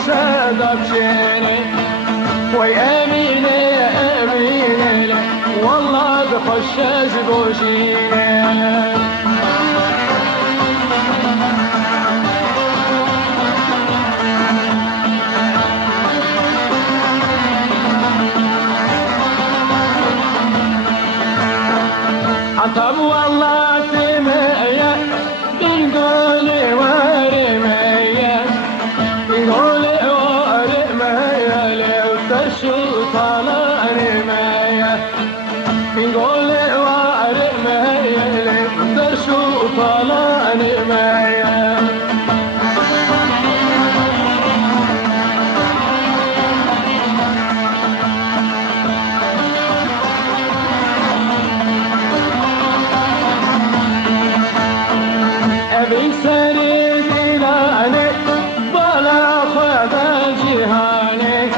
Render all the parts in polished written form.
السادة بشيني وي أمينة أمينة والله بخش زبوجيني طب والله سمية بنقولي ورمية بنقولي ورمية لو تشوط على رمية بنقولي ورمية لو تشوط على رمية أبي سريد لاني بلا خذ جهاني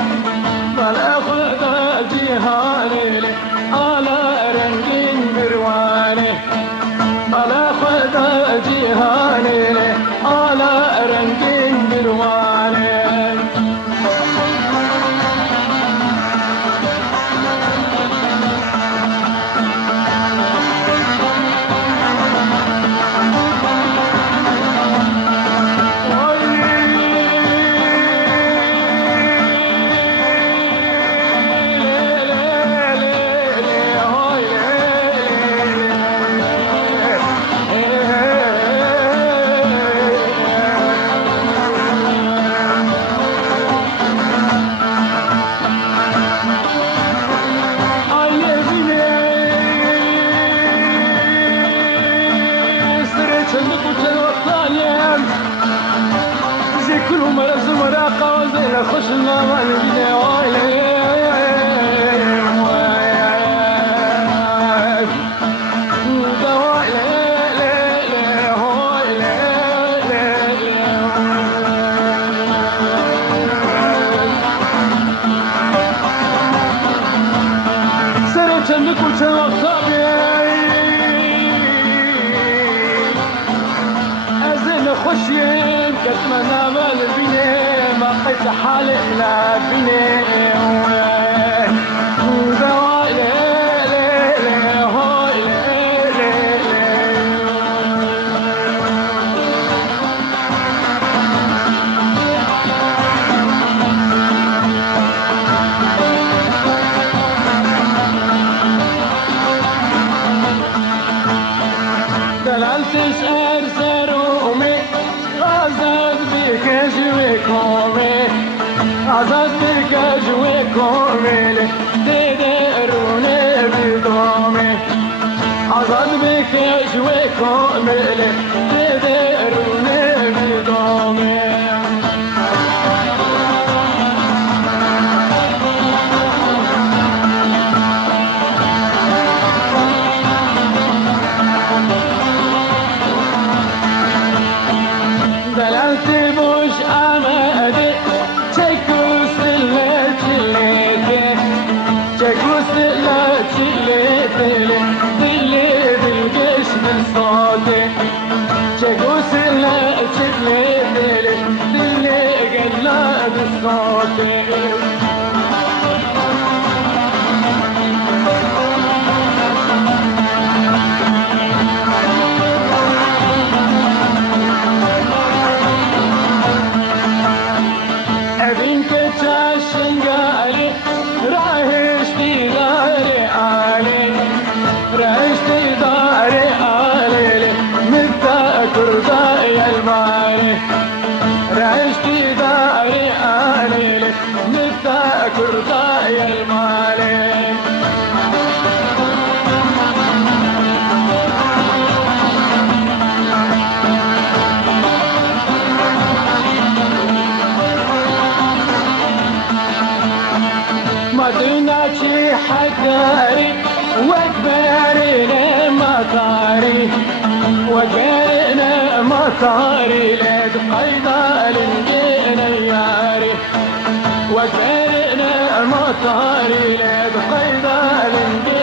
بلا خذ جهاني على رنجين برواني بلا خذ جهاني على رنجين برواني كل مرة زمرة قوزين خشنا والبينا ويلي سرت النكوت والصبي أزين خشين كتمنا بالبني ما قيت حالي لا بني دلالت سأر سرومي غزت بك جويكومي غزت بك جويكومي تدروني بدومي غزت بك جويكومي تدروني بدومي دلالت بوش آمده چکو سلت چلیته چکو سلت چلیته دلی دلگش بالصوته چکو سلت چلیته دلی قلا بالصوته رعشتي داري آلي نتاكر ضايا المالي مدينتي حداري وكباري مطاري وقارنا مطاري لد قيدا لنجينا ياري وقارنا مطاري لد قيدا لنجينا